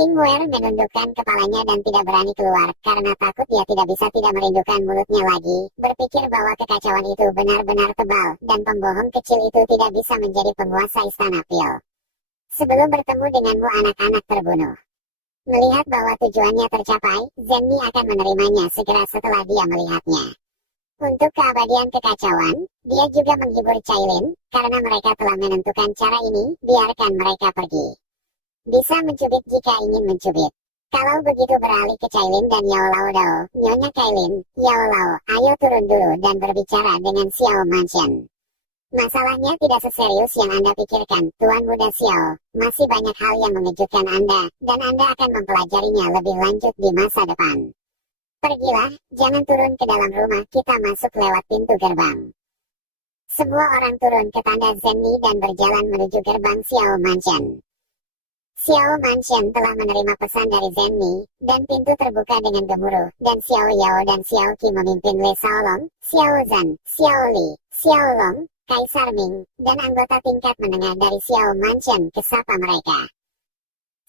King Muer menundukkan kepalanya dan tidak berani keluar, karena takut dia tidak merindukan mulutnya lagi, berpikir bahwa kekacauan itu benar-benar tebal, dan pembohong kecil itu tidak bisa menjadi penguasa istana Pil. Sebelum bertemu denganmu anak-anak terbunuh. Melihat bahwa tujuannya tercapai, Zenni akan menerimanya segera setelah dia melihatnya. Untuk keabadian kekacauan, dia juga menghibur Cailin, karena mereka telah menentukan cara ini, biarkan mereka pergi. Bisa mencubit jika ingin mencubit. Kalau begitu beralih ke Cailin dan Yao Lao Dao, Nyonya Cailin, Yao Lao, ayo turun dulu dan berbicara dengan Xiao Mansion. Masalahnya tidak seserius yang Anda pikirkan, Tuan Muda Xiao. Masih banyak hal yang mengejutkan Anda, dan Anda akan mempelajarinya lebih lanjut di masa depan. Pergilah, jangan turun ke dalam rumah, kita masuk lewat pintu gerbang. Semua orang turun ke tanda Zenni dan berjalan menuju gerbang Xiao Mansion. Xiao Mansion telah menerima pesan dari Zenni, dan pintu terbuka dengan gemuruh, dan Xiao Yao dan Xiao Qi memimpin Le Shaolong, Xiao Zhan, Xiao Li, Xiao Long, Kaisar Ming, dan anggota tingkat menengah dari Xiao Mansion ke sapa mereka.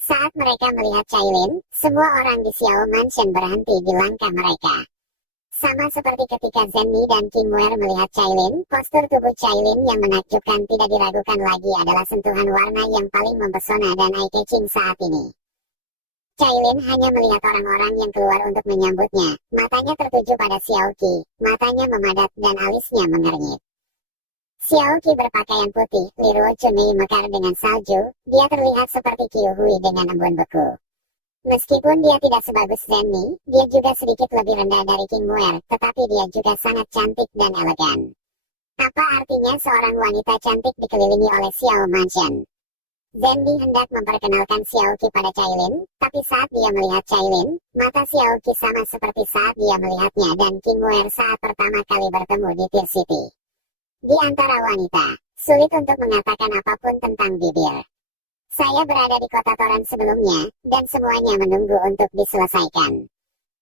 Saat mereka melihat Cailin, semua orang di Xiao Mansion berhenti di langkah mereka. Sama seperti ketika Zenni dan King Muer melihat Cailin, postur tubuh Cailin yang menakjubkan tidak diragukan lagi adalah sentuhan warna yang paling mempesona dan eye-catching saat ini. Cailin hanya melihat orang-orang yang keluar untuk menyambutnya, matanya tertuju pada Xiao Qi, matanya memadat dan alisnya mengernyit. Xiao Qi berpakaian putih, Li Ruo Chunmei mekar dengan salju, dia terlihat seperti Qiu Hui dengan embun beku. Meskipun dia tidak sebagus Zenni, dia juga sedikit lebih rendah dari King Muer, tetapi dia juga sangat cantik dan elegan. Apa artinya seorang wanita cantik dikelilingi oleh Xiao Mansion? Zenni hendak memperkenalkan Xiao Qi pada Cailin, tapi saat dia melihat Cailin, mata Xiao Qi sama seperti saat dia melihatnya dan King Muer saat pertama kali bertemu di Tear City. Di antara wanita, sulit untuk mengatakan apapun tentang bibir. Saya berada di kota Toran sebelumnya, dan semuanya menunggu untuk diselesaikan.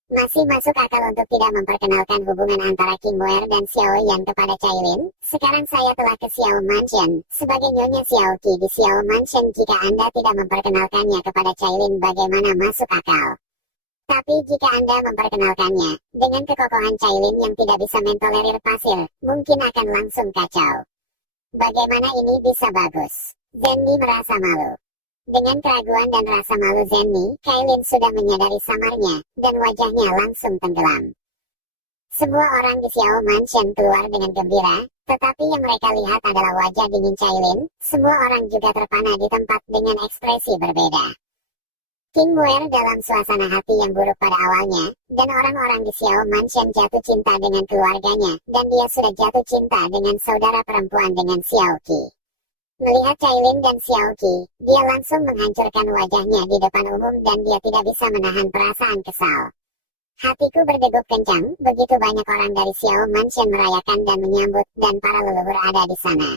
Masih masuk akal untuk tidak memperkenalkan hubungan antara King Muer dan Xiao Yan kepada Cailin. Sekarang saya telah ke Xiao Mansion, sebagai Nyonya Xiao Qi di Xiao Mansion. Jika Anda tidak memperkenalkannya kepada Cailin, bagaimana masuk akal? Tapi jika Anda memperkenalkannya, dengan kekokohan Cailin yang tidak bisa mentolerir pasir, mungkin akan langsung kacau. Bagaimana ini bisa bagus? Zenni merasa malu. Dengan keraguan dan rasa malu Zenni, Cailin sudah menyadari samarnya, dan wajahnya langsung tenggelam. Semua orang di Xiao Mansion keluar dengan gembira, tetapi yang mereka lihat adalah wajah dingin Cailin. Semua orang juga terpana di tempat dengan ekspresi berbeda. King Muer dalam suasana hati yang buruk pada awalnya, dan orang-orang di Xiao Mansion jatuh cinta dengan keluarganya, dan dia sudah jatuh cinta dengan saudara perempuan dengan Xiao Qi. Melihat Cailin dan Xiao Qi, dia langsung menghancurkan wajahnya di depan umum dan dia tidak bisa menahan perasaan kesal. Hatiku berdegup kencang, begitu banyak orang dari Xiao Mansion merayakan dan menyambut, dan para leluhur ada di sana.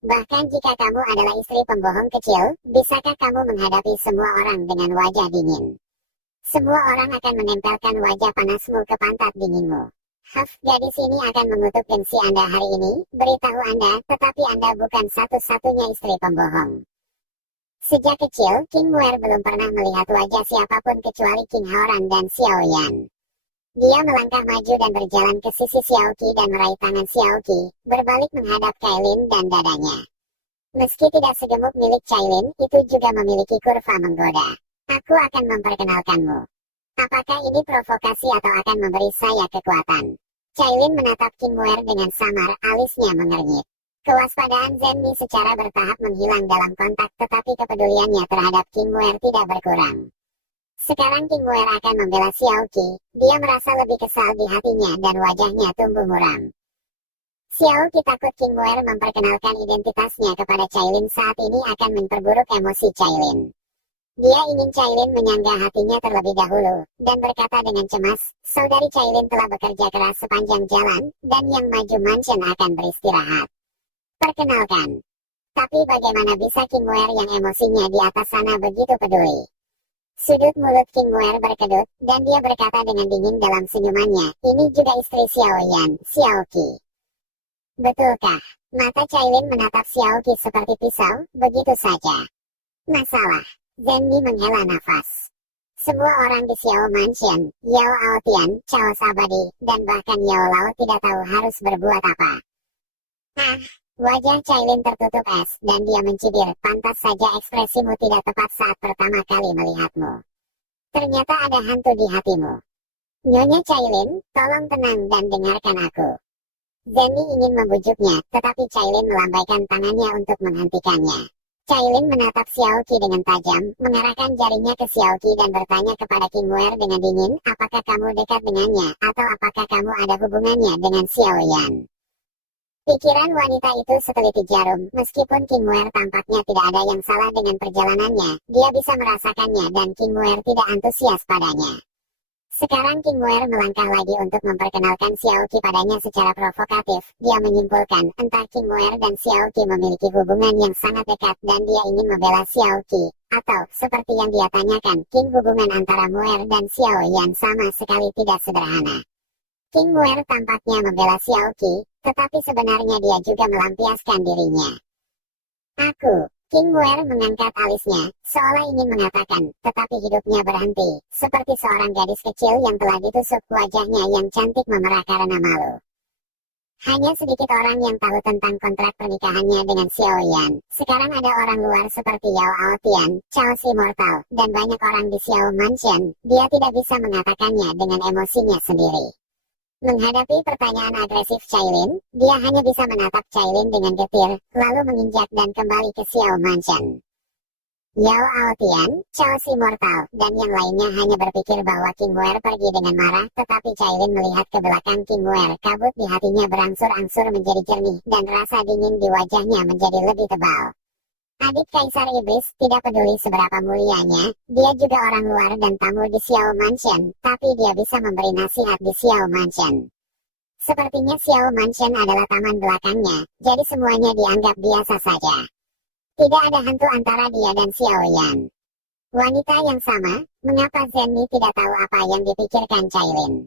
Bahkan jika kamu adalah istri pembohong kecil, bisakah kamu menghadapi semua orang dengan wajah dingin? Semua orang akan menempelkan wajah panasmu ke pantat dinginmu. Gadis ini akan mengutuk gengsi Anda hari ini, beritahu Anda, tetapi Anda bukan satu-satunya istri pembohong. Sejak kecil, King Muer belum pernah melihat wajah siapapun kecuali King Haoran dan Xiao Yan. Dia melangkah maju dan berjalan ke sisi Xiao Qi dan meraih tangan Xiao Qi, berbalik menghadap Cailin dan dadanya. Meski tidak segemuk milik Cailin, itu juga memiliki kurva menggoda. Aku akan memperkenalkanmu. Apakah ini provokasi atau akan memberi saya kekuatan? Cailin menatap King Muer dengan samar, alisnya mengernyit. Kewaspadaan Zenni secara bertahap menghilang dalam kontak, tetapi kepeduliannya terhadap King Muer tidak berkurang. Sekarang King Muer akan membela Xiao Qi, dia merasa lebih kesal di hatinya dan wajahnya tumbuh muram. Xiao Qi takut King Muer memperkenalkan identitasnya kepada Cailin saat ini akan memperburuk emosi Cailin. Dia ingin Cailin menyangga hatinya terlebih dahulu, dan berkata dengan cemas, saudari Cailin telah bekerja keras sepanjang jalan, dan yang maju mansion akan beristirahat. Perkenalkan. Tapi bagaimana bisa King Muer yang emosinya di atas sana begitu peduli? Sudut mulut King Muer berkedut, dan dia berkata dengan dingin dalam senyumannya, ini juga istri Xiao Yan, Xiao Qi. Betulkah? Mata Cailin menatap Xiao Qi seperti pisau, begitu saja. Masalah. Zenmi menghela nafas. Semua orang di Xiao Mansion, Yao Aotian, Cao Sabadi, dan bahkan Yao Lao tidak tahu harus berbuat apa. Ah, wajah Cailin tertutup es, dan dia mencibir, pantas saja ekspresimu tidak tepat saat pertama kali melihatmu. Ternyata ada hantu di hatimu. Nyonya Cailin, tolong tenang dan dengarkan aku. Zenmi ingin membujuknya, tetapi Cailin melambaikan tangannya untuk menghentikannya. Cailin menatap Xiaoqi dengan tajam, mengarahkan jarinya ke Xiaoqi dan bertanya kepada King Wer dengan dingin, apakah kamu dekat dengannya, atau apakah kamu ada hubungannya dengan Xiao Yan? Pikiran wanita itu seteliti jarum, meskipun King Wer tampaknya tidak ada yang salah dengan perjalanannya, dia bisa merasakannya dan King Wer tidak antusias padanya. Sekarang King Wer melangkah lagi untuk memperkenalkan Xiaoqi padanya secara provokatif. Dia menyimpulkan, entah King Wer dan Xiaoqi memiliki hubungan yang sangat dekat dan dia ingin membela Xiaoqi. Atau, seperti yang dia tanyakan, King hubungan antara Wer dan Xiao Yan sama sekali tidak sederhana. King Wer tampaknya membela Xiaoqi, tetapi sebenarnya dia juga melampiaskan dirinya. Aku, King Wer mengangkat alisnya, seolah ingin mengatakan, tetapi hidupnya berhenti, seperti seorang gadis kecil yang telah ditusuk wajahnya yang cantik memerah karena malu. Hanya sedikit orang yang tahu tentang kontrak pernikahannya dengan Xiao Yan. Sekarang ada orang luar seperti Yao Aotian, Cao Si Mortal, dan banyak orang di Xiao Mansion. Dia tidak bisa mengatakannya dengan emosinya sendiri. Menghadapi pertanyaan agresif Cailin, dia hanya bisa menatap Cailin dengan getir, lalu menginjak dan kembali ke Xiao Mansion. Yao Aotian, Cao Si Mortal, dan yang lainnya hanya berpikir bahwa King Wer pergi dengan marah, tetapi Cailin melihat ke belakang King Wer, kabut di hatinya berangsur-angsur menjadi jernih, dan rasa dingin di wajahnya menjadi lebih tebal. Adik Kaisar Iblis, tidak peduli seberapa mulianya, dia juga orang luar dan tamu di Xiao Mansion, tapi dia bisa memberi nasihat di Xiao Mansion. Sepertinya Xiao Mansion adalah taman belakangnya, jadi semuanya dianggap biasa saja. Tidak ada hantu antara dia dan Xiao Yan. Wanita yang sama, mengapa Zenmi tidak tahu apa yang dipikirkan Cailin?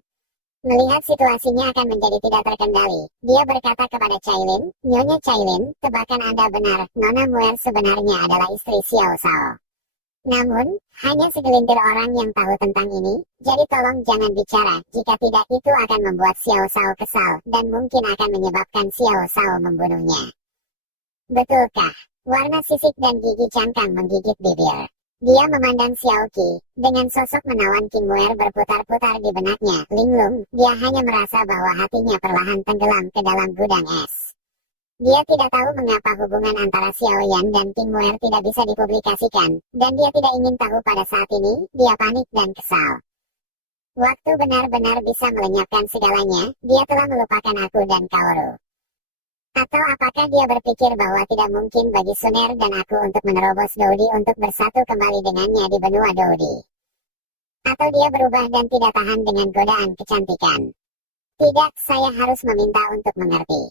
Melihat situasinya akan menjadi tidak terkendali, dia berkata kepada Cailin, Nyonya Cailin, tebakan Anda benar, Nona Muer sebenarnya adalah istri Xiao Sao. Namun, hanya segelintir orang yang tahu tentang ini, jadi tolong jangan bicara, jika tidak itu akan membuat Xiao Sao kesal, dan mungkin akan menyebabkan Xiao Sao membunuhnya. Betulkah? Warna sisik dan gigi cangkang menggigit bibir. Dia memandang Xiaoqi, dengan sosok menawan King Wer berputar-putar di benaknya, linglung, dia hanya merasa bahwa hatinya perlahan tenggelam ke dalam gudang es. Dia tidak tahu mengapa hubungan antara Xiao Yan dan King Wer tidak bisa dipublikasikan, dan dia tidak ingin tahu pada saat ini, dia panik dan kesal. Waktu benar-benar bisa melenyapkan segalanya, dia telah melupakan aku dan Kaoru. Atau apakah dia berpikir bahwa tidak mungkin bagi Suner dan aku untuk menerobos Doudi untuk bersatu kembali dengannya di benua Doudi? Atau dia berubah dan tidak tahan dengan godaan kecantikan? Tidak, saya harus meminta untuk mengerti.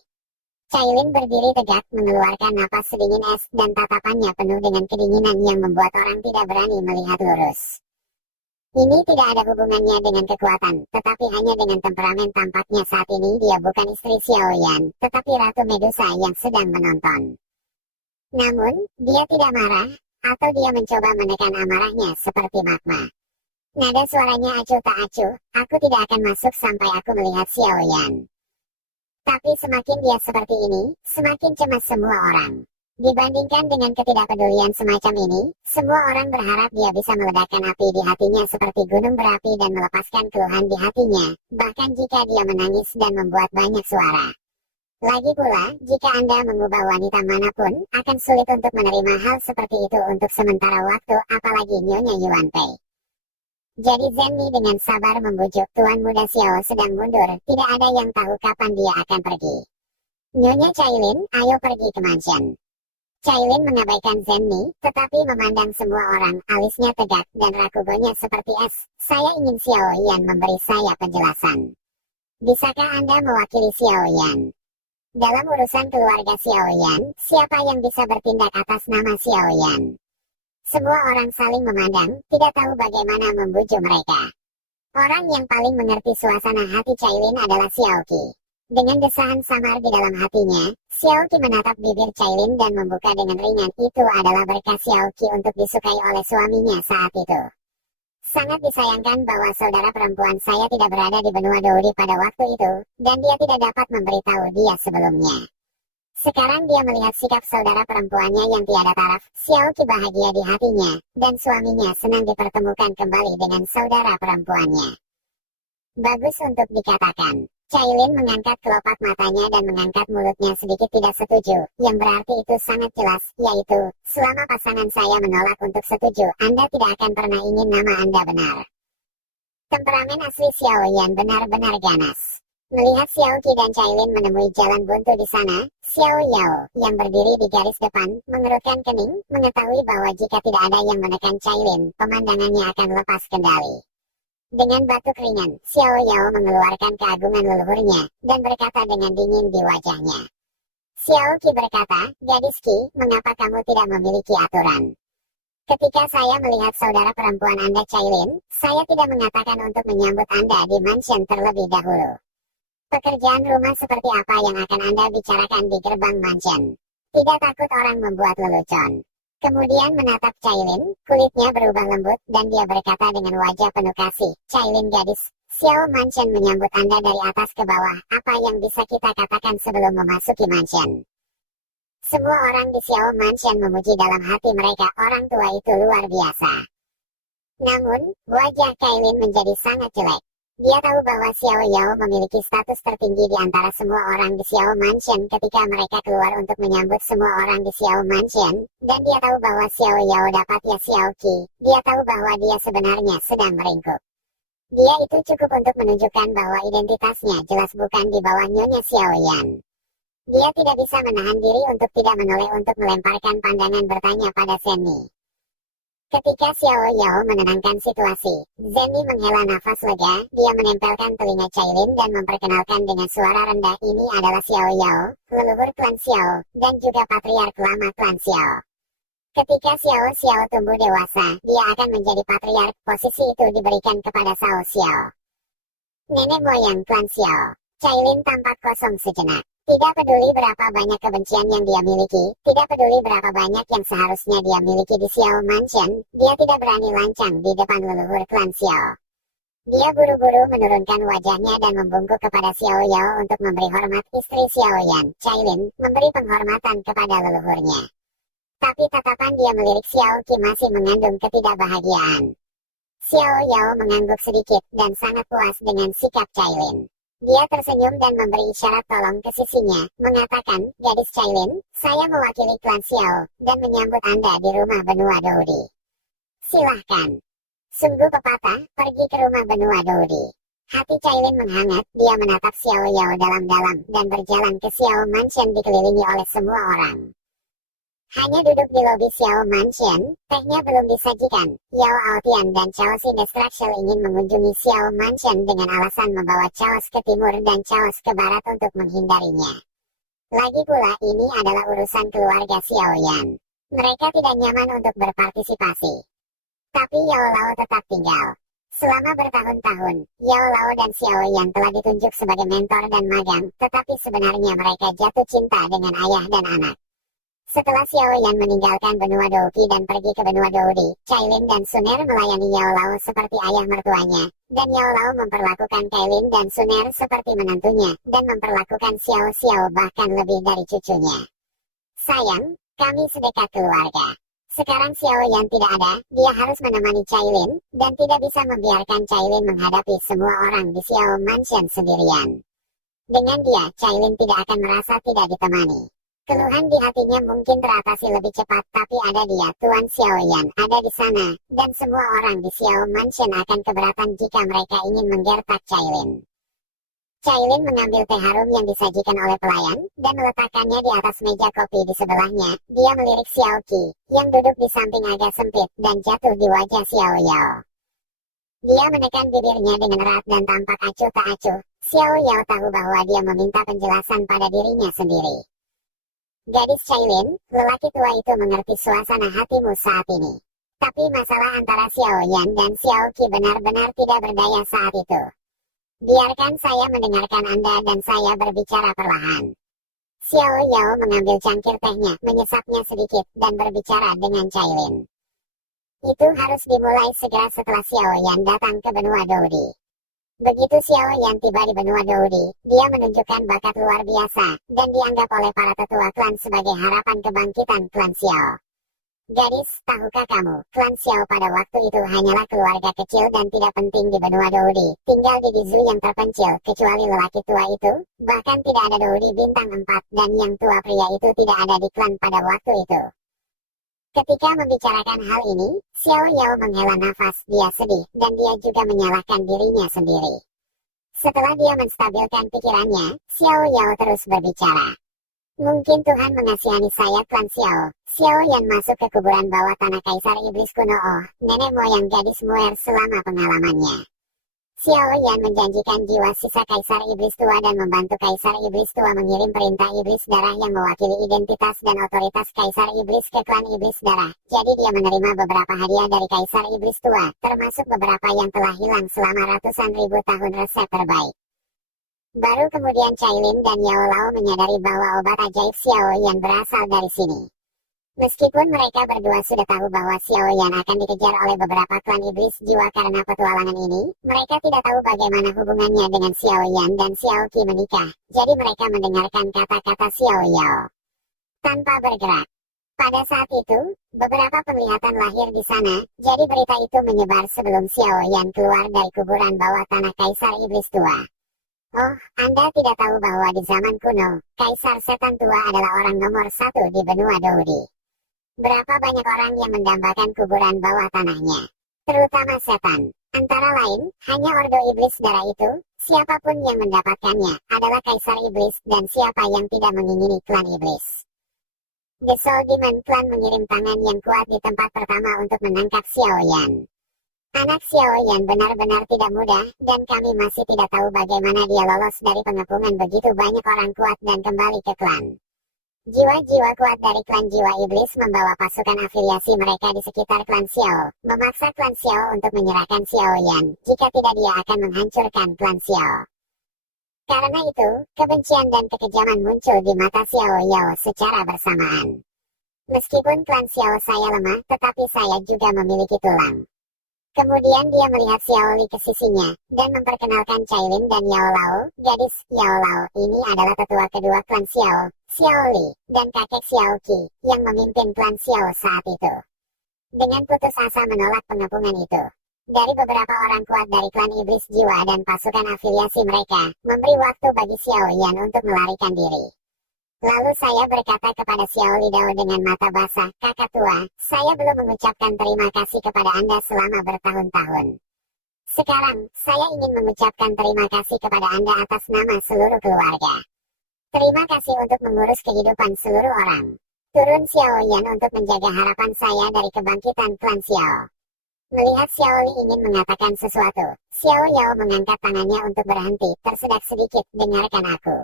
Cailin berdiri tegak, mengeluarkan napas sedingin es, dan tatapannya penuh dengan kedinginan yang membuat orang tidak berani melihat lurus. Ini tidak ada hubungannya dengan kekuatan, tetapi hanya dengan temperamen. Tampaknya saat ini dia bukan istri Xiao Yan, tetapi Ratu Medusa yang sedang menonton. Namun, dia tidak marah, atau dia mencoba menekan amarahnya seperti magma. Nada suaranya acuh tak acuh, aku tidak akan masuk sampai aku melihat Xiao Yan. Tapi semakin dia seperti ini, semakin cemas semua orang. Dibandingkan dengan ketidakpedulian semacam ini, semua orang berharap dia bisa meledakkan api di hatinya seperti gunung berapi dan melepaskan keluhan di hatinya, bahkan jika dia menangis dan membuat banyak suara. Lagi pula, jika Anda mengubah wanita manapun, akan sulit untuk menerima hal seperti itu untuk sementara waktu, apalagi Nyonya Yuan Pei. Jadi Zenmi dengan sabar membujuk Tuan Muda Xiao sedang mundur, tidak ada yang tahu kapan dia akan pergi. Nyonya Cailin, ayo pergi ke mansion. Cailin mengabaikan Zenmi, tetapi memandang semua orang, alisnya tegak, dan rakugonya seperti es. Saya ingin Xiao Yan memberi saya penjelasan. Bisakah Anda mewakili Xiao Yan? Dalam urusan keluarga Xiao Yan, siapa yang bisa bertindak atas nama Xiao Yan? Semua orang saling memandang, tidak tahu bagaimana membujuk mereka. Orang yang paling mengerti suasana hati Cailin adalah Xiaoqi. Dengan desahan samar di dalam hatinya, Xiao Qi menatap bibir Cailin dan membuka dengan ringan. Itu adalah berkah Xiao Qi untuk disukai oleh suaminya saat itu. Sangat disayangkan bahwa saudara perempuan saya tidak berada di benua Douri pada waktu itu, dan dia tidak dapat memberitahu dia sebelumnya. Sekarang dia melihat sikap saudara perempuannya yang tiada taraf. Xiao Qi bahagia di hatinya, dan suaminya senang dipertemukan kembali dengan saudara perempuannya. Bagus untuk dikatakan. Cailin mengangkat kelopak matanya dan mengangkat mulutnya sedikit tidak setuju, yang berarti itu sangat jelas, yaitu, selama pasangan saya menolak untuk setuju, Anda tidak akan pernah ingin nama Anda benar. Temperamen asli Xiao Yan benar-benar ganas. Melihat Xiao Qi dan Cailin menemui jalan buntu di sana, Xiao Yao, yang berdiri di garis depan, mengerutkan kening, mengetahui bahwa jika tidak ada yang menekan Cailin, pemandangannya akan lepas kendali. Dengan batuk ringan, Xiao Yao mengeluarkan keagungan leluhurnya, dan berkata dengan dingin di wajahnya. Xiao Qi berkata, gadis Qi, mengapa kamu tidak memiliki aturan? Ketika saya melihat saudara perempuan Anda Cailin, saya tidak mengatakan untuk menyambut Anda di mansion terlebih dahulu. Pekerjaan rumah seperti apa yang akan Anda bicarakan di gerbang mansion? Tidak takut orang membuat lelucon. Kemudian menatap Cailin, kulitnya berubah lembut, dan dia berkata dengan wajah penuh kasih, Cailin gadis, Xiao Mansion menyambut Anda dari atas ke bawah, apa yang bisa kita katakan sebelum memasuki mansion? Semua orang di Xiao Mansion memuji dalam hati mereka, orang tua itu luar biasa. Namun, wajah Cailin menjadi sangat jelek. Dia tahu bahwa Xiao Yao memiliki status tertinggi di antara semua orang di Xiao Mansion ketika mereka keluar untuk menyambut semua orang di Xiao Mansion, dan dia tahu bahwa Xiao Yao dapat ya Xiao Qi, dia tahu bahwa dia sebenarnya sedang meringkuk. Dia itu cukup untuk menunjukkan bahwa identitasnya jelas bukan di bawah Nyonya Xiao Yan. Dia tidak bisa menahan diri untuk tidak menoleh untuk melemparkan pandangan bertanya pada Zenny. Ketika Xiao Yao menenangkan situasi, Zenny menghela nafas lega, dia menempelkan telinga Cailin dan memperkenalkan dengan suara rendah, ini adalah Xiao Yao, leluhur klan Xiao, dan juga patriark lama klan Xiao. Ketika Xiao tumbuh dewasa, dia akan menjadi patriark, posisi itu diberikan kepada Shao Xiao. Nenek moyang klan Xiao. Cailin tampak kosong sejenak. Tidak peduli berapa banyak kebencian yang dia miliki, tidak peduli berapa banyak yang seharusnya dia miliki di Xiao Mansion, dia tidak berani lancang di depan leluhur klan Xiao. Dia buru-buru menurunkan wajahnya dan membungkuk kepada Xiao Yao untuk memberi hormat. Istri Xiao Yan, Cailin, memberi penghormatan kepada leluhurnya. Tapi tatapan dia melirik Xiao Qi masih mengandung ketidakbahagiaan. Xiao Yao mengangguk sedikit dan sangat puas dengan sikap Cailin. Dia tersenyum dan memberi isyarat tolong ke sisinya, mengatakan, gadis Cailin, saya mewakili klan Xiao, dan menyambut Anda di rumah benua Douri. Silahkan. Sungguh pepatah, pergi ke rumah benua Douri. Hati Cailin menghangat, dia menatap Xiao Yao dalam-dalam, dan berjalan ke Xiao Mansion dikelilingi oleh semua orang. Hanya duduk di lobi Xiao Mansion, tehnya belum disajikan. Yao Altian dan Chaos Indestructible ingin mengunjungi Xiao Mansion dengan alasan membawa Chaos ke timur dan Chaos ke barat untuk menghindarinya. Lagi pula ini adalah urusan keluarga Xiao Yan. Mereka tidak nyaman untuk berpartisipasi. Tapi Yao Lao tetap tinggal. Selama bertahun-tahun, Yao Lao dan Xiao Yan telah ditunjuk sebagai mentor dan magang, tetapi sebenarnya mereka jatuh cinta dengan ayah dan anak. Setelah Xiao Yan meninggalkan benua Douqi dan pergi ke benua Douri, Cailin dan Suner melayani Yao Lao seperti ayah mertuanya, dan Yao Lao memperlakukan Cailin dan Suner seperti menantunya, dan memperlakukan Xiao Xiao bahkan lebih dari cucunya. Sayang, kami sedekat keluarga. Sekarang Xiao Yan tidak ada, dia harus menemani Cailin, dan tidak bisa membiarkan Cailin menghadapi semua orang di Xiao Mansion sendirian. Dengan dia, Cailin tidak akan merasa tidak ditemani. Keluhan di hatinya mungkin teratasi lebih cepat, tapi ada dia, Tuan Xiao Yan, ada di sana, dan semua orang di Xiao Mansion akan keberatan jika mereka ingin menggertak Cailin. Cailin mengambil teh harum yang disajikan oleh pelayan, dan meletakkannya di atas meja kopi di sebelahnya. Dia melirik Xiao Qi, yang duduk di samping agak sempit, dan jatuh di wajah Xiao Yao. Dia menekan bibirnya dengan erat dan tampak acuh tak acuh. Xiao Yao tahu bahwa dia meminta penjelasan pada dirinya sendiri. Gadis Cailin, lelaki tua itu mengerti suasana hatimu saat ini. Tapi masalah antara Xiao Yan dan Xiao Qi benar-benar tidak berdaya saat itu. Biarkan saya mendengarkan Anda dan saya berbicara perlahan. Xiao Yao mengambil cangkir tehnya, menyesapnya sedikit, dan berbicara dengan Cailin. Itu harus dimulai segera setelah Xiao Yan datang ke benua Doudi. Begitu Xiao Yan tiba di benua Doudi, dia menunjukkan bakat luar biasa, dan dianggap oleh para tetua klan sebagai harapan kebangkitan klan Xiao. Gadis, tahukah kamu, klan Xiao pada waktu itu hanyalah keluarga kecil dan tidak penting di benua Doudi, tinggal di Gizu yang terpencil, kecuali lelaki tua itu, bahkan tidak ada Doudi bintang 4, dan yang tua pria itu tidak ada di klan pada waktu itu. Ketika membicarakan hal ini, Xiao Yao menghela nafas, dia sedih, dan dia juga menyalahkan dirinya sendiri. Setelah dia menstabilkan pikirannya, Xiao Yao terus berbicara. Mungkin Tuhan mengasihani saya klan Xiao. Xiao Yan masuk ke kuburan bawah tanah Kaisar Iblis kuno nenek moyang gadis Muer selama pengalamannya. Xiao Yan menjanjikan jiwa sisa Kaisar Iblis tua dan membantu Kaisar Iblis tua mengirim perintah Iblis darah yang mewakili identitas dan otoritas Kaisar Iblis ke klan Iblis darah. Jadi dia menerima beberapa hadiah dari Kaisar Iblis tua, termasuk beberapa yang telah hilang selama ratusan ribu tahun resep terbaik. Baru kemudian Cailin dan Yao Lao menyadari bahwa obat ajaib Xiao Yan berasal dari sini. Meskipun mereka berdua sudah tahu bahwa Xiao Yan akan dikejar oleh beberapa klan iblis jiwa karena petualangan ini, mereka tidak tahu bagaimana hubungannya dengan Xiao Yan dan Xiao Qi menikah, jadi mereka mendengarkan kata-kata Xiao Yao tanpa bergerak. Pada saat itu, beberapa penglihatan lahir di sana, jadi berita itu menyebar sebelum Xiao Yan keluar dari kuburan bawah tanah Kaisar Iblis tua. Oh, Anda tidak tahu bahwa di zaman kuno, Kaisar Setan Tua adalah orang nomor 1 di benua Doudi. Berapa banyak orang yang mendambakan kuburan bawah tanahnya, terutama setan. Antara lain, hanya Ordo Iblis darah itu, siapapun yang mendapatkannya, adalah Kaisar Iblis dan siapa yang tidak mengingini klan Iblis. The Soul Demon Clan mengirim tangan yang kuat di tempat pertama untuk menangkap Xiao Yan. Anak Xiao Yan benar-benar tidak mudah, dan kami masih tidak tahu bagaimana dia lolos dari pengepungan begitu banyak orang kuat dan kembali ke klan. Jiwa-jiwa kuat dari klan jiwa iblis membawa pasukan afiliasi mereka di sekitar klan Xiao, memaksa klan Xiao untuk menyerahkan Xiao Yan, jika tidak dia akan menghancurkan klan Xiao. Karena itu, kebencian dan kekejaman muncul di mata Xiao Yao secara bersamaan. Meskipun klan Xiao saya lemah, tetapi saya juga memiliki tulang. Kemudian dia melihat Xiao Li ke sisinya, dan memperkenalkan Cailin dan Yao Lao. Gadis, Yao Lao ini adalah tetua kedua klan Xiao, Xiao Li, dan kakek Xiao Qi, yang memimpin klan Xiao saat itu. Dengan putus asa menolak pengepungan itu, dari beberapa orang kuat dari klan iblis jiwa dan pasukan afiliasi mereka, memberi waktu bagi Xiao Yan untuk melarikan diri. Lalu saya berkata kepada Xiao Lidao dengan mata basah, kakak tua, saya belum mengucapkan terima kasih kepada Anda selama bertahun-tahun. Sekarang, saya ingin mengucapkan terima kasih kepada Anda atas nama seluruh keluarga. Terima kasih untuk mengurus kehidupan seluruh orang. Turun Xiao Yan untuk menjaga harapan saya dari kebangkitan klan Xiao. Melihat Xiao Li ingin mengatakan sesuatu, Xiao Yao mengangkat tangannya untuk berhenti, tersedak sedikit, dengarkan aku.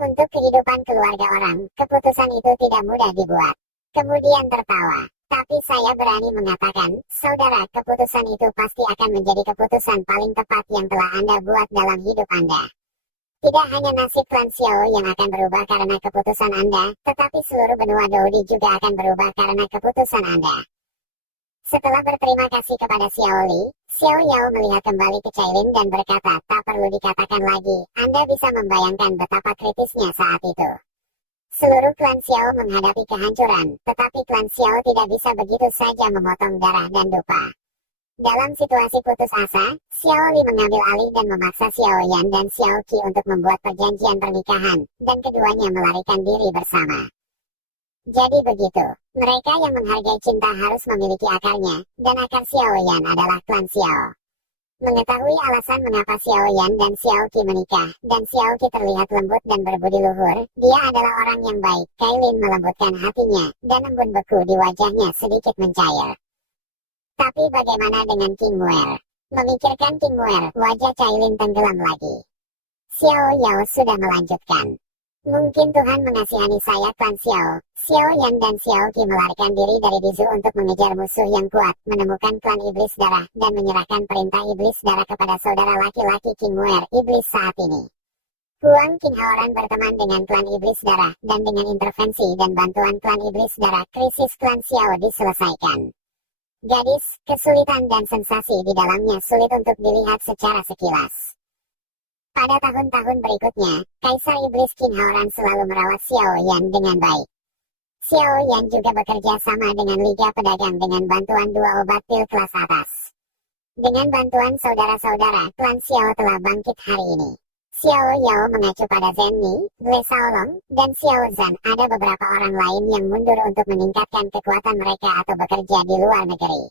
Untuk kehidupan keluarga orang, keputusan itu tidak mudah dibuat. Kemudian tertawa. Tapi saya berani mengatakan, saudara, keputusan itu pasti akan menjadi keputusan paling tepat yang telah Anda buat dalam hidup Anda. Tidak hanya nasib klan Xiao yang akan berubah karena keputusan Anda, tetapi seluruh benua Doudi juga akan berubah karena keputusan Anda. Setelah berterima kasih kepada Xiao Li, Xiao Yao melihat kembali ke Cailin dan berkata, tak perlu dikatakan lagi, Anda bisa membayangkan betapa kritisnya saat itu. Seluruh klan Xiao menghadapi kehancuran, tetapi klan Xiao tidak bisa begitu saja memotong darah dan dupa. Dalam situasi putus asa, Xiao Li mengambil alih dan memaksa Xiao Yan dan Xiao Qi untuk membuat perjanjian pernikahan, dan keduanya melarikan diri bersama. Jadi begitu, mereka yang menghargai cinta harus memiliki akarnya, dan akar Xiao Yan adalah klan Xiao. Mengetahui alasan mengapa Xiao Yan dan Xiao Qi menikah, dan Xiao Qi terlihat lembut dan berbudi luhur, dia adalah orang yang baik. Cailin melembutkan hatinya, dan embun beku di wajahnya sedikit mencair. Tapi bagaimana dengan King Muer? Memikirkan King Muer, wajah Cailin tenggelam lagi. Xiao Yao sudah melanjutkan. Mungkin Tuhan mengasihani saya, klan Xiao. Xiao Yan dan Xiao Qi melarikan diri dari Dizu untuk mengejar musuh yang kuat, menemukan klan Iblis Darah, dan menyerahkan perintah Iblis Darah kepada saudara laki-laki King Muer, Iblis saat ini. Huang King Haoran berteman dengan klan Iblis Darah, dan dengan intervensi dan bantuan klan Iblis Darah, krisis klan Xiao diselesaikan. Gadis, kesulitan dan sensasi di dalamnya sulit untuk dilihat secara sekilas. Pada tahun-tahun berikutnya, Kaisar Iblis King Haoran selalu merawat Xiao Yan dengan baik. Xiao Yan juga bekerja sama dengan Liga Pedagang dengan bantuan dua obat pil kelas atas. Dengan bantuan saudara-saudara, klan Xiao telah bangkit hari ini. Xiao Yao mengacu pada Zhen Ni, Le Shaolong, dan Xiao Zhan. Ada beberapa orang lain yang mundur untuk meningkatkan kekuatan mereka atau bekerja di luar negeri.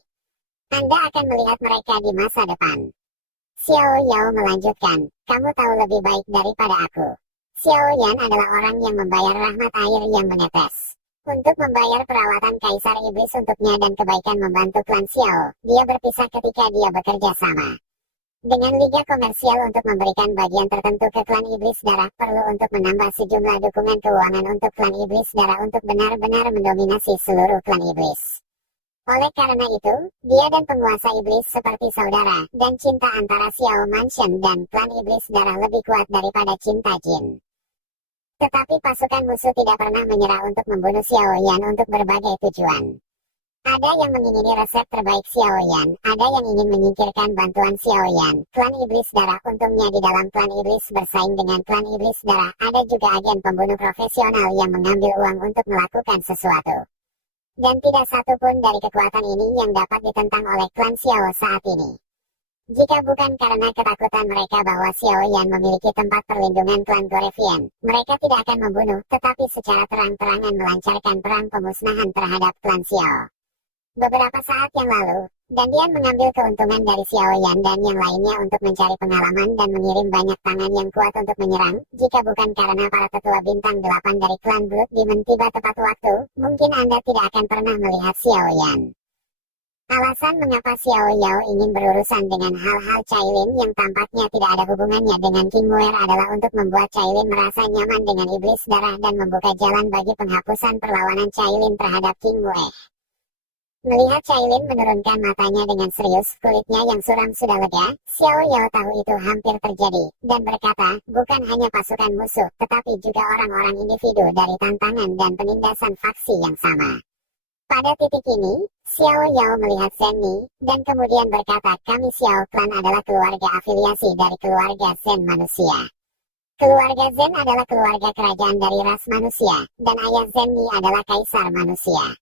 Anda akan melihat mereka di masa depan. Xiao Yao melanjutkan, kamu tahu lebih baik daripada aku. Xiao Yan adalah orang yang membayar rahmat air yang menetes. Untuk membayar perawatan Kaisar Iblis untuknya dan kebaikan membantu klan Xiao, dia berpisah ketika dia bekerja sama dengan Liga Komersial untuk memberikan bagian tertentu ke klan Iblis Darah. Perlu untuk menambah sejumlah dukungan keuangan untuk klan Iblis Darah untuk benar-benar mendominasi seluruh klan Iblis. Oleh karena itu, dia dan penguasa Iblis seperti saudara, dan cinta antara Xiao Mansion dan klan Iblis Darah lebih kuat daripada cinta Jin. Tetapi pasukan musuh tidak pernah menyerah untuk membunuh Xiao Yan untuk berbagai tujuan. Ada yang mengingini resep terbaik Xiao Yan, ada yang ingin menyingkirkan bantuan Xiao Yan. Klan Iblis Darah untungnya di dalam klan Iblis bersaing dengan klan Iblis Darah. Ada juga agen pembunuh profesional yang mengambil uang untuk melakukan sesuatu. Dan tidak satu pun dari kekuatan ini yang dapat ditentang oleh klan Xiao saat ini. Jika bukan karena ketakutan mereka bahwa Xiao Yan memiliki tempat perlindungan klan Gorevian, mereka tidak akan membunuh, tetapi secara terang-terangan melancarkan perang pemusnahan terhadap klan Xiao. Beberapa saat yang lalu, Dandian mengambil keuntungan dari Xiao Yan dan yang lainnya untuk mencari pengalaman dan mengirim banyak tangan yang kuat untuk menyerang. Jika bukan karena para tetua bintang 8 dari klan Blood Demon tiba tepat waktu, mungkin Anda tidak akan pernah melihat Xiao Yan. Alasan mengapa Xiao Yao ingin berurusan dengan hal-hal Cailin yang tampaknya tidak ada hubungannya dengan King Muer adalah untuk membuat Cailin merasa nyaman dengan Iblis Darah dan membuka jalan bagi penghapusan perlawanan Cailin terhadap King Muer. Melihat Cailin menurunkan matanya dengan serius, kulitnya yang suram sudah lega, Xiao Yao tahu itu hampir terjadi, dan berkata, bukan hanya pasukan musuh, tetapi juga orang-orang individu dari tantangan dan penindasan faksi yang sama. Pada titik ini, Xiao Yao melihat Zhen Ni, dan kemudian berkata, kami Xiao Clan adalah keluarga afiliasi dari keluarga Zen manusia. Keluarga Zen adalah keluarga kerajaan dari ras manusia, dan ayah Zhen Ni adalah kaisar manusia.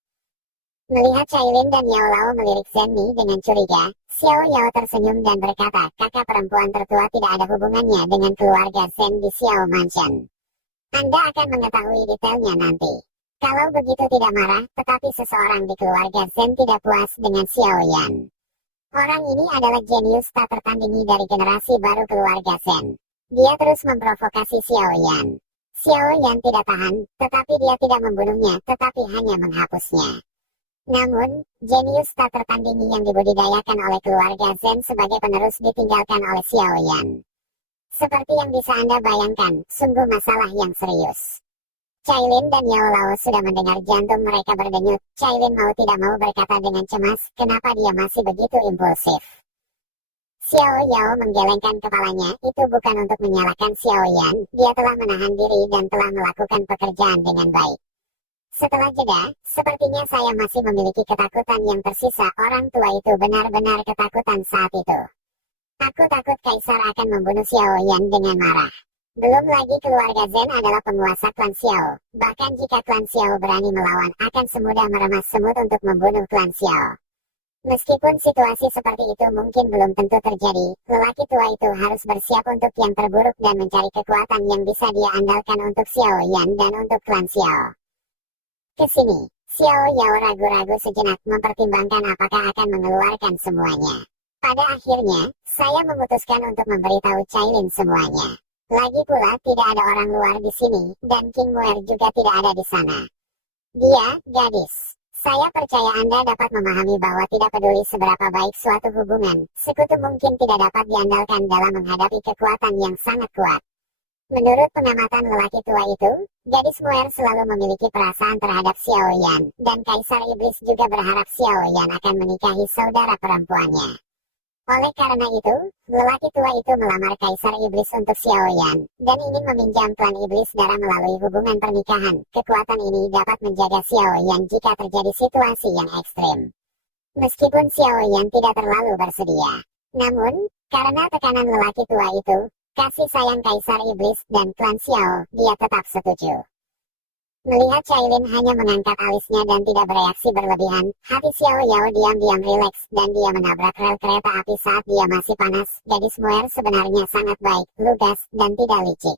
Melihat Cailin dan Yao Lao melirik Zhen Ni dengan curiga, Xiao Yao tersenyum dan berkata, kakak perempuan tertua tidak ada hubungannya dengan keluarga Zen di Xiao Mansion. Anda akan mengetahui detailnya nanti. Kalau begitu tidak marah, tetapi seseorang di keluarga Zen tidak puas dengan Xiao Yan. Orang ini adalah jenius tak tertandingi dari generasi baru keluarga Zen. Dia terus memprovokasi Xiao Yan. Xiao Yan tidak tahan, tetapi dia tidak membunuhnya, tetapi hanya menghapusnya. Namun, jenius tak tertandingi yang dibudidayakan oleh keluarga Zen sebagai penerus ditinggalkan oleh Xiao Yan. Seperti yang bisa Anda bayangkan, sungguh masalah yang serius. Cailin dan Yao Lao sudah mendengar jantung mereka berdenyut. Cailin mau tidak mau berkata dengan cemas, kenapa dia masih begitu impulsif. Xiao Yao menggelengkan kepalanya, itu bukan untuk menyalahkan Xiao Yan, dia telah menahan diri dan telah melakukan pekerjaan dengan baik. Setelah jeda, sepertinya saya masih memiliki ketakutan yang tersisa. Orang tua itu benar-benar ketakutan saat itu. Aku takut Kaisar akan membunuh Xiao Yan dengan marah. Belum lagi keluarga Zen adalah penguasa klan Xiao. Bahkan jika klan Xiao berani melawan, akan semudah meremas semut untuk membunuh klan Xiao. Meskipun situasi seperti itu mungkin belum tentu terjadi, lelaki tua itu harus bersiap untuk yang terburuk dan mencari kekuatan yang bisa dia andalkan untuk Xiao Yan dan untuk klan Xiao. Kesini, Xiao Yao ragu-ragu sejenak mempertimbangkan apakah akan mengeluarkan semuanya. Pada akhirnya, saya memutuskan untuk memberitahu Cailin semuanya. Lagi pula tidak ada orang luar di sini, dan King Muer juga tidak ada di sana. Dia, gadis. Saya percaya Anda dapat memahami bahwa tidak peduli seberapa baik suatu hubungan, sekutu mungkin tidak dapat diandalkan dalam menghadapi kekuatan yang sangat kuat. Menurut pengamatan lelaki tua itu, gadis Muer selalu memiliki perasaan terhadap Xiao Yan, dan Kaisar Iblis juga berharap Xiao Yan akan menikahi saudara perempuannya. Oleh karena itu, lelaki tua itu melamar Kaisar Iblis untuk Xiao Yan, dan ingin meminjam klan Iblis darah melalui hubungan pernikahan. Kekuatan ini dapat menjaga Xiao Yan jika terjadi situasi yang ekstrim. Meskipun Xiao Yan tidak terlalu bersedia. Namun, karena tekanan lelaki tua itu, kasih sayang Kaisar Iblis dan klan Xiao, dia tetap setuju. Melihat Cailin hanya mengangkat alisnya dan tidak bereaksi berlebihan, hati Xiao Yao diam-diam rileks dan dia menabrak rel kereta api saat dia masih panas. Gadis Muer sebenarnya sangat baik, lugas, dan tidak licik.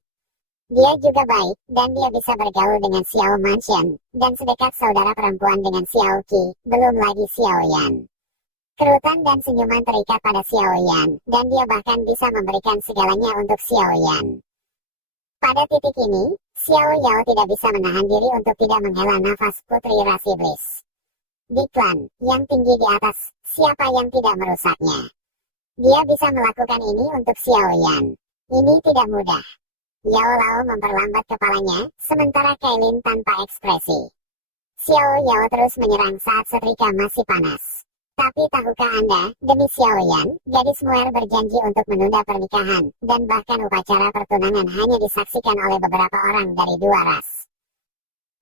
Dia juga baik, dan dia bisa bergaul dengan Xiao Mansion, dan sedekat saudara perempuan dengan Xiao Qi, belum lagi Xiao Yan. Kerutan dan senyuman terikat pada Xiao Yan, dan dia bahkan bisa memberikan segalanya untuk Xiao Yan. Pada titik ini, Xiao Yao tidak bisa menahan diri untuk tidak menghela nafas putri ras iblis. Di klan yang tinggi di atas, siapa yang tidak merusaknya? Dia bisa melakukan ini untuk Xiao Yan. Ini tidak mudah. Yao Lao memperlambat kepalanya, sementara Kailin tanpa ekspresi. Xiao Yao terus menyerang saat setrika masih panas. Tapi tahukah Anda, demi Xiao Yan, gadis Muer berjanji untuk menunda pernikahan, dan bahkan upacara pertunangan hanya disaksikan oleh beberapa orang dari dua ras.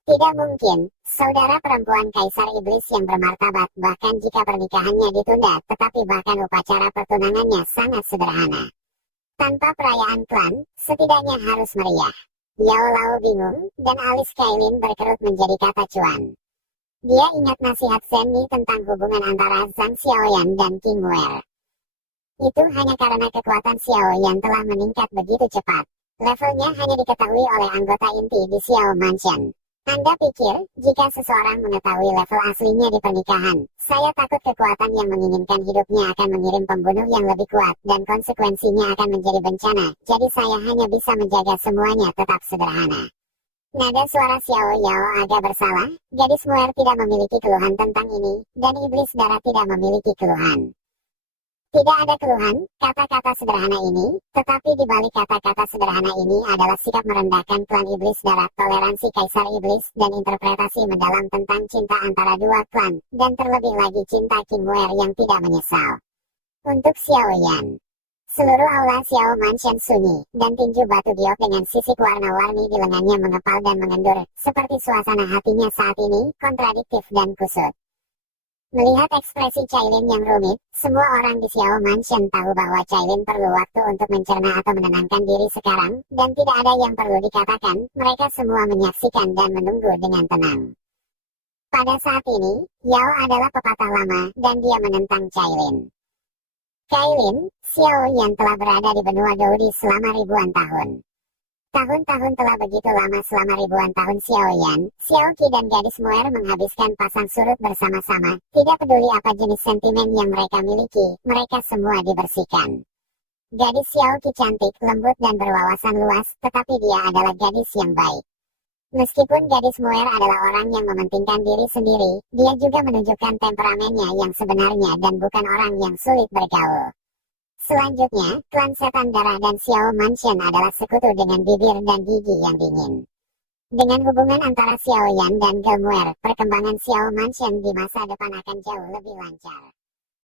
Tidak mungkin, saudara perempuan Kaisar Iblis yang bermartabat, bahkan jika pernikahannya ditunda, tetapi bahkan upacara pertunangannya sangat sederhana. Tanpa perayaan klan, setidaknya harus meriah. Yao Lao bingung, dan alis Kailin berkerut menjadi kata cuan. Dia ingat nasihat Zenni tentang hubungan antara Zhang Xiaoyan dan King Muer. Itu hanya karena kekuatan Xiaoyan telah meningkat begitu cepat. Levelnya hanya diketahui oleh anggota inti di Xiao Mansion. Anda pikir, jika seseorang mengetahui level aslinya di pernikahan, saya takut kekuatan yang menginginkan hidupnya akan mengirim pembunuh yang lebih kuat, dan konsekuensinya akan menjadi bencana, jadi saya hanya bisa menjaga semuanya tetap sederhana. Nada suara Xiao Yao agak bersalah, gadis Muer tidak memiliki keluhan tentang ini, dan iblis darah tidak memiliki keluhan. Tidak ada keluhan, kata-kata sederhana ini, tetapi di balik kata-kata sederhana ini adalah sikap merendahkan klan iblis darah, toleransi Kaisar Iblis, dan interpretasi mendalam tentang cinta antara dua klan, dan terlebih lagi cinta King Muer yang tidak menyesal. Untuk Xiao Yan. Seluruh aula Xiao Mansion sunyi, dan tinju batu giok dengan sisik warna-warni di lengannya mengepal dan mengendur, seperti suasana hatinya saat ini, kontradiktif dan kusut. Melihat ekspresi Cailin yang rumit, semua orang di Xiao Mansion tahu bahwa Cailin perlu waktu untuk mencerna atau menenangkan diri sekarang, dan tidak ada yang perlu dikatakan, mereka semua menyaksikan dan menunggu dengan tenang. Pada saat ini, Yao adalah pepatah lama, dan dia menentang Cailin. Kailin, Xiao Yan telah berada di benua Doudi selama ribuan tahun. Tahun-tahun telah begitu lama selama ribuan tahun Xiao Yan, Xiao Qi dan gadis Muer menghabiskan pasang surut bersama-sama, tidak peduli apa jenis sentimen yang mereka miliki, mereka semua dibersihkan. Gadis Xiao Qi cantik, lembut dan berwawasan luas, tetapi dia adalah gadis yang baik. Meskipun gadis Muer adalah orang yang mementingkan diri sendiri, dia juga menunjukkan temperamennya yang sebenarnya dan bukan orang yang sulit bergaul. Selanjutnya, klan setan darah dan Xiao Mansion adalah sekutu dengan bibir dan gigi yang dingin. Dengan hubungan antara Xiao Yan dan Ge Muer, perkembangan Xiao Mansion di masa depan akan jauh lebih lancar.